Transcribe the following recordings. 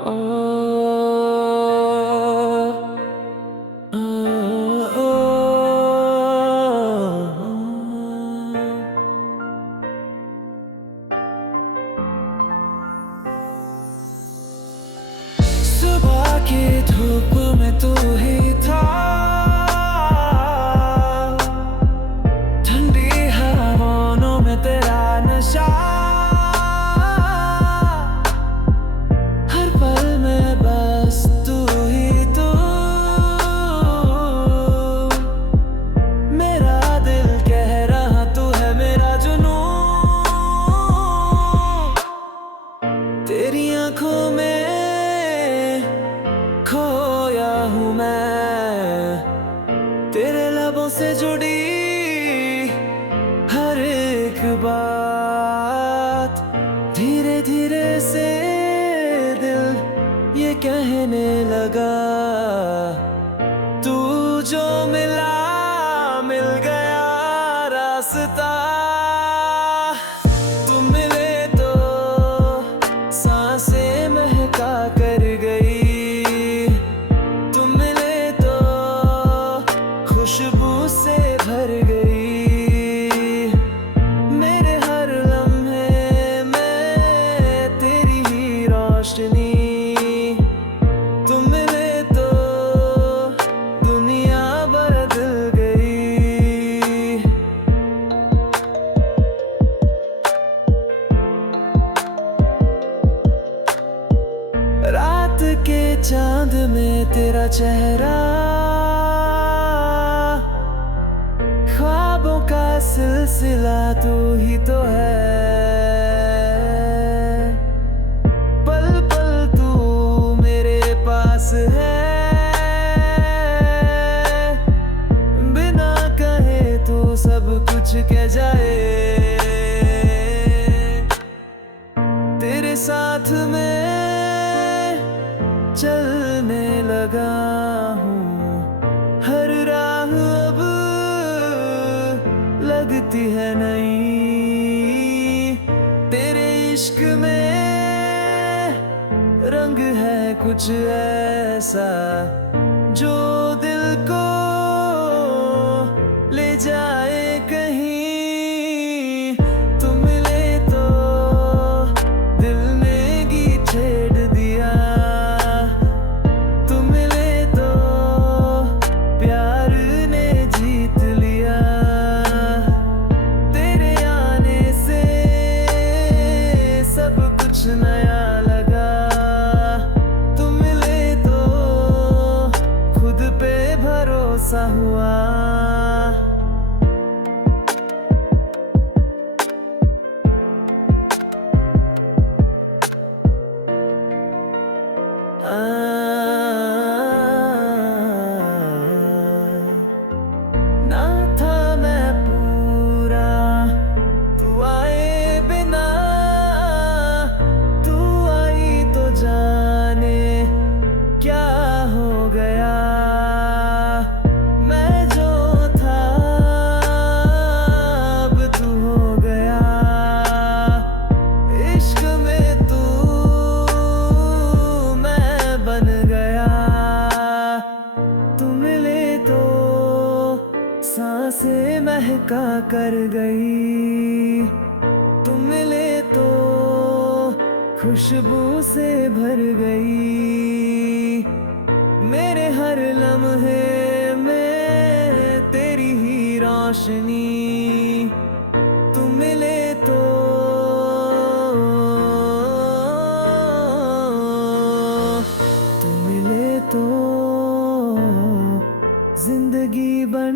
ओ, ओ, ओ, सुबह की धूप में तू ही था, ठंडी हवाओं में तेरा नशा, हर पल में बस तू ही तू, मेरा दिल कह रहा तू है मेरा जुनून, तेरी आंखों में खोया हूँ मैं, तेरे लबों से जुड़ी हर एक बात, धीरे धीरे से दिल ये कहने लगा, तू जो मिला मिल गया रास्ता, तुम मिले तो सांसें महका कर गई, तुम मिले तो खुशबू से भर गई, मेरे हर लम्हे में तेरी ही रोशनी, तुम मिले तो दुनिया बदल गई। रात के चांद में तेरा चेहरा, ख्वाबों का सिलसिला तू ही तो है, पल पल तू मेरे पास है, बिना कहे तू सब कुछ कह जाए, तेरे साथ में चलने लगा हूँ, हर राह अब लगती है नई, तेरे इश्क में रंग है कुछ ऐसा जो दिल को ले जाए कहीं, तुम मिले तो दिल ने गीत छेड़ दिया, तुम मिले तो प्यार ने जीत लिया, तेरे आने से सब कुछ नया लगा, तुम मिले तो खुद पे भरोसा हुआ। ना था मैं पूरा तू आए बिना, तू आई तो जाने क्या हो गया, मैं जो था अब तू हो गया, इश्क में तू मैं बन गया, तुम मिले तो सांसें महका कर गई, तुम मिले तो खुशबू से भर गई, मेरे हर लम्हे में तेरी ही रोशनी, तुम मिले तो तुम मिले तो जिंदगी बन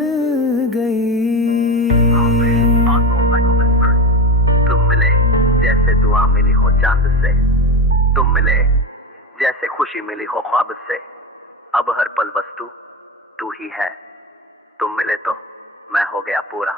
गई। तुम मिले जैसे दुआ मिली हो चांद से, तुम मिले जैसे खुशी मिली हो ख्वाब से, अब हर पल बस तू ही है, तुम मिले तो मैं हो गया पूरा।